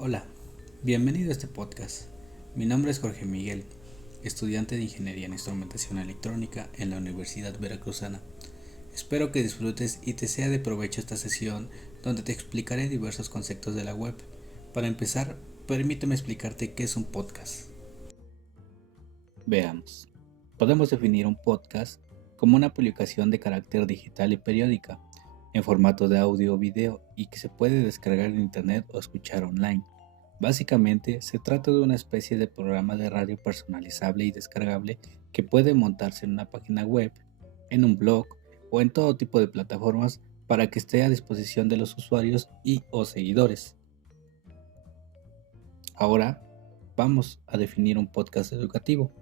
Hola, bienvenido a este podcast. Mi nombre es Jorge Miguel, estudiante de Ingeniería en Instrumentación Electrónica en la Universidad Veracruzana. Espero que disfrutes y te sea de provecho esta sesión donde te explicaré diversos conceptos de la web. Para empezar, permíteme explicarte qué es un podcast. Veamos. Podemos definir un podcast como una publicación de carácter digital y periódica, en formato de audio o video y que se puede descargar en internet o escuchar online. Básicamente, se trata de una especie de programa de radio personalizable y descargable que puede montarse en una página web, en un blog o en todo tipo de plataformas para que esté a disposición de los usuarios y o seguidores. Ahora, vamos a definir un podcast educativo.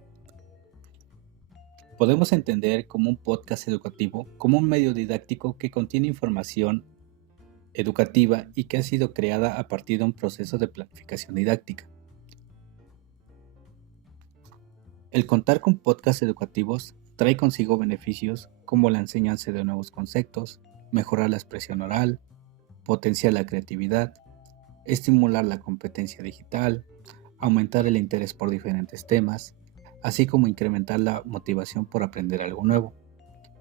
Podemos entender como un podcast educativo como un medio didáctico que contiene información educativa y que ha sido creada a partir de un proceso de planificación didáctica. El contar con podcasts educativos trae consigo beneficios como la enseñanza de nuevos conceptos, mejorar la expresión oral, potenciar la creatividad, estimular la competencia digital, aumentar el interés por diferentes temas, así como incrementar la motivación por aprender algo nuevo.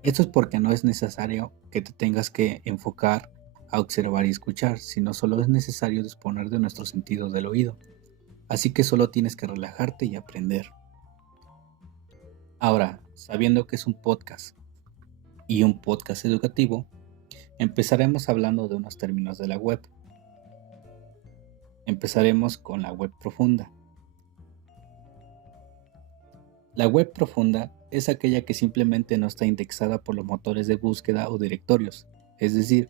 Esto es porque no es necesario que te tengas que enfocar a observar y escuchar, sino solo es necesario disponer de nuestros sentidos del oído. Así que solo tienes que relajarte y aprender. Ahora, sabiendo que es un podcast y un podcast educativo, empezaremos hablando de unos términos de la web. Empezaremos con la web profunda. La web profunda es aquella que simplemente no está indexada por los motores de búsqueda o directorios, es decir,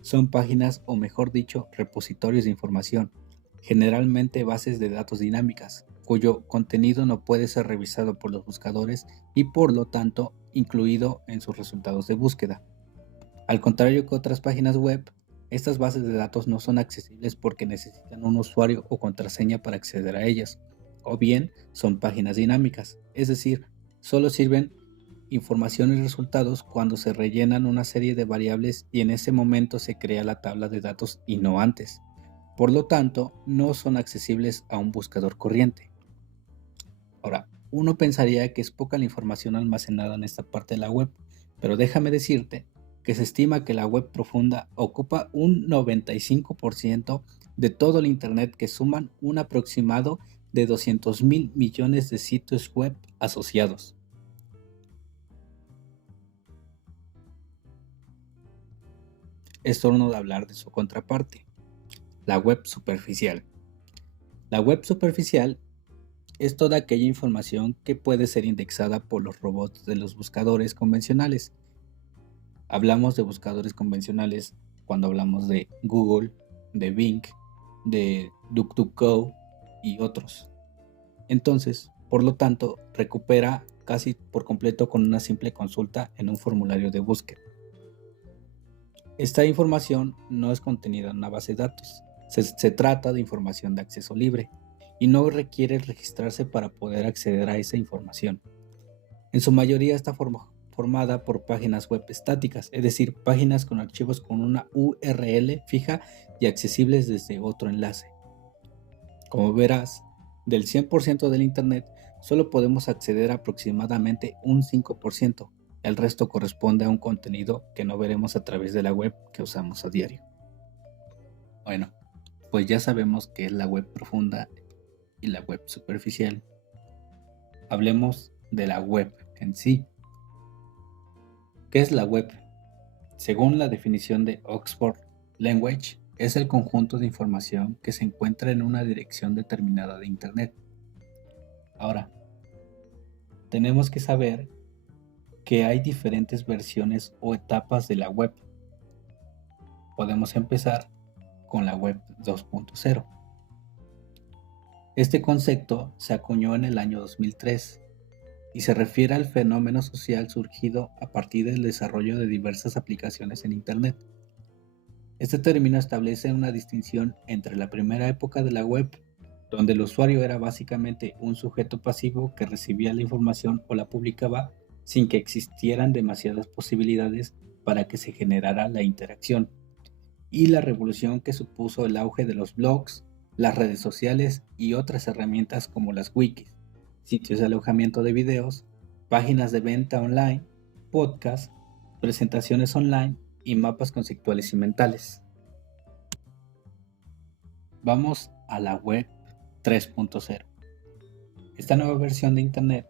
son páginas o mejor dicho, repositorios de información, generalmente bases de datos dinámicas, cuyo contenido no puede ser revisado por los buscadores y por lo tanto incluido en sus resultados de búsqueda. Al contrario que otras páginas web, estas bases de datos no son accesibles porque necesitan un usuario o contraseña para acceder a ellas, o bien son páginas dinámicas, es decir, solo sirven información y resultados cuando se rellenan una serie de variables y en ese momento se crea la tabla de datos y no antes. Por lo tanto, no son accesibles a un buscador corriente. Ahora, uno pensaría que es poca la información almacenada en esta parte de la web, pero déjame decirte que se estima que la web profunda ocupa un 95% de todo el Internet, que suman un aproximado de 200.000 millones de sitios web asociados. Es turno de hablar de su contraparte, la web superficial. La web superficial es toda aquella información que puede ser indexada por los robots de los buscadores convencionales. Hablamos de buscadores convencionales cuando hablamos de Google, de Bing, de DuckDuckGo y otros. Entonces, por lo tanto, recupera casi por completo con una simple consulta en un formulario de búsqueda. Esta información no es contenida en una base de datos. Se trata de información de acceso libre y no requiere registrarse para poder acceder a esa información. En su mayoría está formada por páginas web estáticas, es decir, páginas con archivos con una URL fija y accesibles desde otro enlace. Como verás, del 100% del Internet solo podemos acceder a aproximadamente un 5%. El resto corresponde a un contenido que no veremos a través de la web que usamos a diario. Bueno, pues ya sabemos qué es la web profunda y la web superficial. Hablemos de la web en sí. ¿Qué es la web? Según la definición de Oxford Language, es el conjunto de información que se encuentra en una dirección determinada de Internet. Ahora, tenemos que saber que hay diferentes versiones o etapas de la web. Podemos empezar con la web 2.0. Este concepto se acuñó en el año 2003 y se refiere al fenómeno social surgido a partir del desarrollo de diversas aplicaciones en Internet. Este término establece una distinción entre la primera época de la web, donde el usuario era básicamente un sujeto pasivo que recibía la información o la publicaba sin que existieran demasiadas posibilidades para que se generara la interacción, y la revolución que supuso el auge de los blogs, las redes sociales y otras herramientas como las wikis, sitios de alojamiento de videos, páginas de venta online, podcasts, presentaciones online y mapas conceptuales y mentales. Vamos a la web 3.0. Esta nueva versión de Internet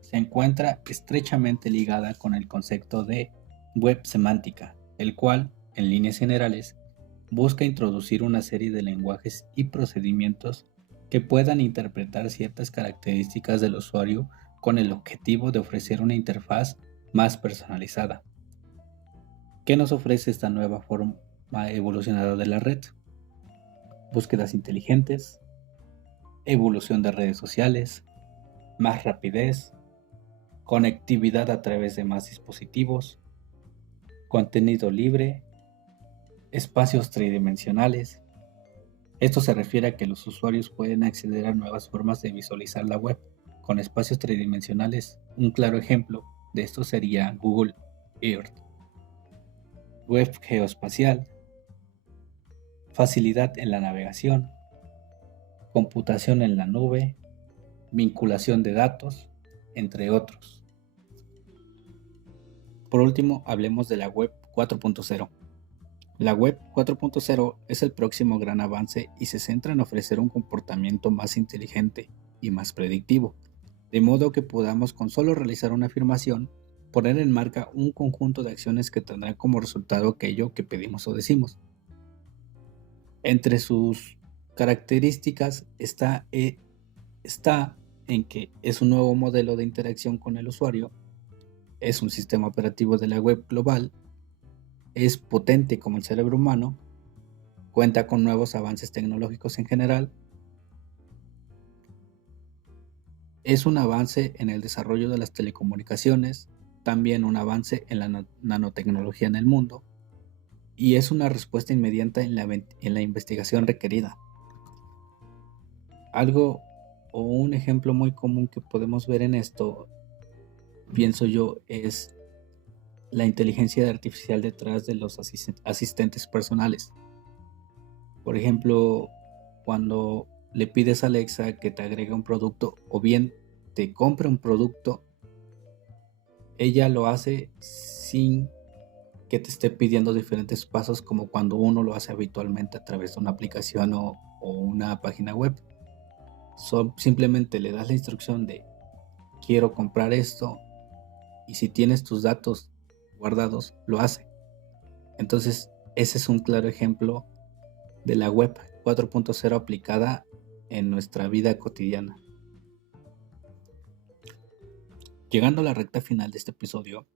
se encuentra estrechamente ligada con el concepto de web semántica, el cual, en líneas generales, busca introducir una serie de lenguajes y procedimientos que puedan interpretar ciertas características del usuario con el objetivo de ofrecer una interfaz más personalizada. ¿Qué nos ofrece esta nueva forma evolucionada de la red? Búsquedas inteligentes, evolución de redes sociales, más rapidez, conectividad a través de más dispositivos, contenido libre, espacios tridimensionales. Esto se refiere a que los usuarios pueden acceder a nuevas formas de visualizar la web con espacios tridimensionales. Un claro ejemplo de esto sería Google Earth. Web geoespacial, facilidad en la navegación, computación en la nube, vinculación de datos, entre otros. Por último, hablemos de la web 4.0. La web 4.0 es el próximo gran avance y se centra en ofrecer un comportamiento más inteligente y más predictivo, de modo que podamos con solo realizar una afirmación, poner en marcha un conjunto de acciones que tendrán como resultado aquello que pedimos o decimos. Entre sus características está en que es un nuevo modelo de interacción con el usuario, es un sistema operativo de la web global, es potente como el cerebro humano, cuenta con nuevos avances tecnológicos en general, es un avance en el desarrollo de las telecomunicaciones, también un avance en la nanotecnología en el mundo, y es una respuesta inmediata en la investigación requerida. Algo o un ejemplo muy común que podemos ver en esto, pienso yo, es la inteligencia artificial detrás de los asistentes personales. Por ejemplo, cuando le pides a Alexa que te agregue un producto o bien te compre un producto, ella lo hace sin que te esté pidiendo diferentes pasos como cuando uno lo hace habitualmente a través de una aplicación o una página web. Simplemente le das la instrucción de quiero comprar esto y si tienes tus datos guardados, lo hace. Entonces, ese es un claro ejemplo de la web 4.0 aplicada en nuestra vida cotidiana. Llegando a la recta final de este episodio,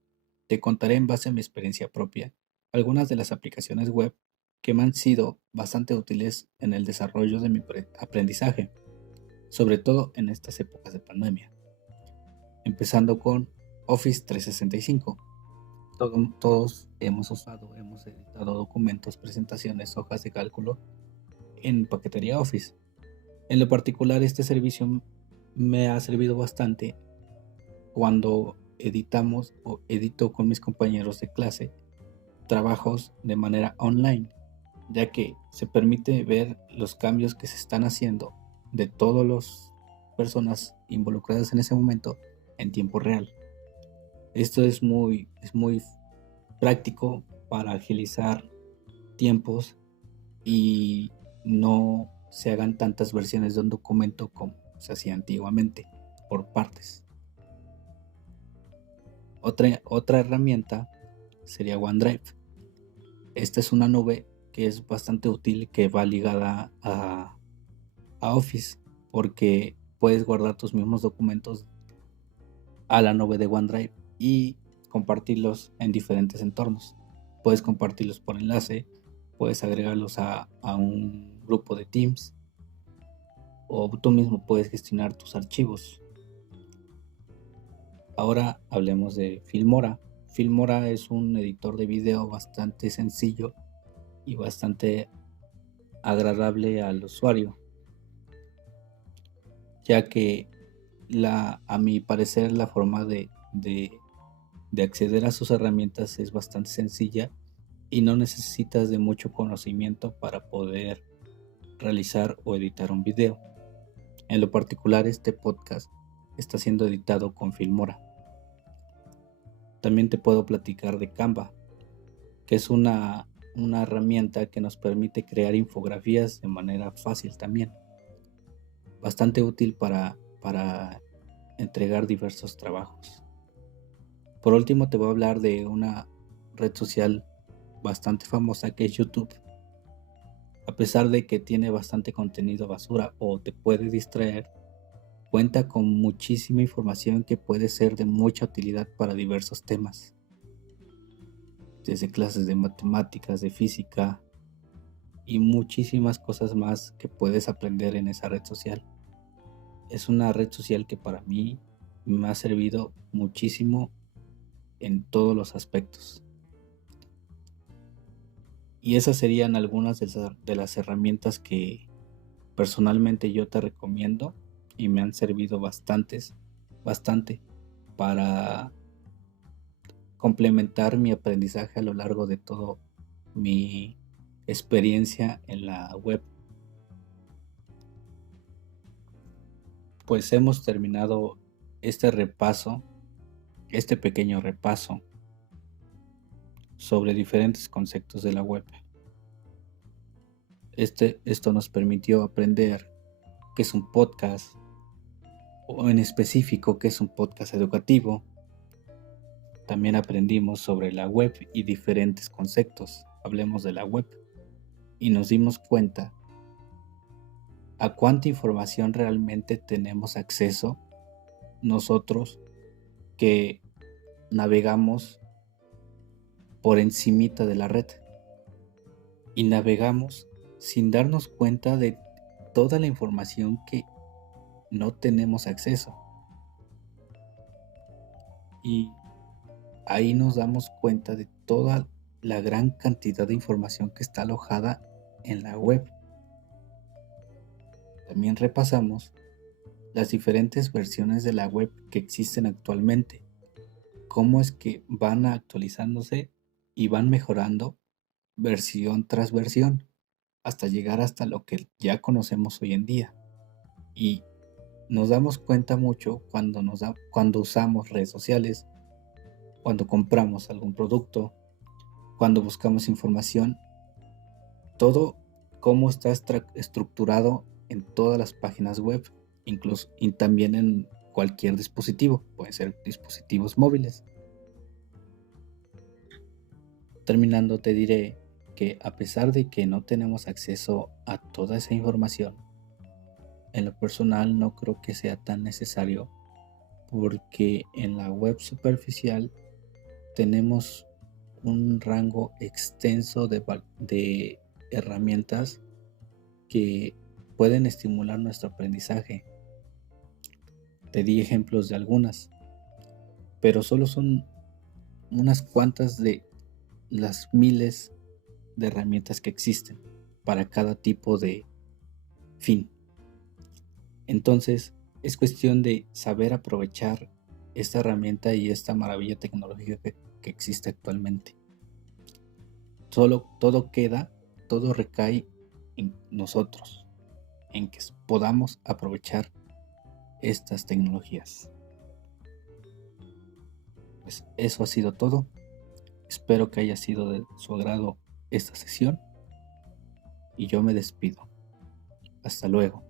te contaré en base a mi experiencia propia algunas de las aplicaciones web que me han sido bastante útiles en el desarrollo de mi aprendizaje, sobre todo en estas épocas de pandemia. Empezando con Office 365. Todos hemos editado documentos, presentaciones, hojas de cálculo en paquetería Office. En lo particular, este servicio me ha servido bastante cuando editamos o edito con mis compañeros de clase trabajos de manera online, ya que se permite ver los cambios que se están haciendo de todas las personas involucradas en ese momento en tiempo real. Esto es muy práctico para agilizar tiempos y no se hagan tantas versiones de un documento como se hacía antiguamente por partes. Otra herramienta sería OneDrive. Esta es una nube que es bastante útil, que va ligada a Office, porque puedes guardar tus mismos documentos a la nube de OneDrive y compartirlos en diferentes entornos. Puedes compartirlos por enlace, puedes agregarlos a un grupo de Teams o tú mismo puedes gestionar tus archivos. Ahora hablemos de Filmora. Filmora es un editor de video bastante sencillo y bastante agradable al usuario, ya que a mi parecer la forma de acceder a sus herramientas es bastante sencilla y no necesitas de mucho conocimiento para poder realizar o editar un video. En lo particular, este podcast está siendo editado con Filmora. También te puedo platicar de Canva, que es una herramienta que nos permite crear infografías de manera fácil también. Bastante útil para entregar diversos trabajos. Por último, te voy a hablar de una red social bastante famosa que es YouTube. A pesar de que tiene bastante contenido basura o te puede distraer, cuenta con muchísima información que puede ser de mucha utilidad para diversos temas, desde clases de matemáticas, de física y muchísimas cosas más que puedes aprender en esa red social. Es una red social que para mí me ha servido muchísimo en todos los aspectos. Y esas serían algunas de las herramientas que personalmente yo te recomiendo y me han servido bastante para complementar mi aprendizaje a lo largo de toda mi experiencia en la web. Pues hemos terminado este pequeño repaso sobre diferentes conceptos de la web. Esto nos permitió aprender qué es un podcast, o en específico qué es un podcast educativo. También aprendimos sobre la web y diferentes conceptos. Hablemos de la web y nos dimos cuenta a cuánta información realmente tenemos acceso nosotros que navegamos por encimita de la red y navegamos sin darnos cuenta de toda la información que no tenemos acceso. Y ahí nos damos cuenta de toda la gran cantidad de información que está alojada en la web. También repasamos las diferentes versiones de la web que existen actualmente, cómo es que van actualizándose y van mejorando versión tras versión hasta llegar hasta lo que ya conocemos hoy en día. Y nos damos cuenta mucho cuando usamos redes sociales, cuando compramos algún producto, cuando buscamos información, todo cómo está estructurado en todas las páginas web, incluso y también en cualquier dispositivo, pueden ser dispositivos móviles. Terminando, te diré que a pesar de que no tenemos acceso a toda esa información, en lo personal no creo que sea tan necesario, porque en la web superficial tenemos un rango extenso de herramientas que pueden estimular nuestro aprendizaje. Te di ejemplos de algunas, pero solo son unas cuantas de las miles de herramientas que existen para cada tipo de fin. Entonces, es cuestión de saber aprovechar esta herramienta y esta maravilla tecnológica que existe actualmente. Todo recae en nosotros, en que podamos aprovechar estas tecnologías. Pues eso ha sido todo. Espero que haya sido de su agrado esta sesión y yo me despido. Hasta luego.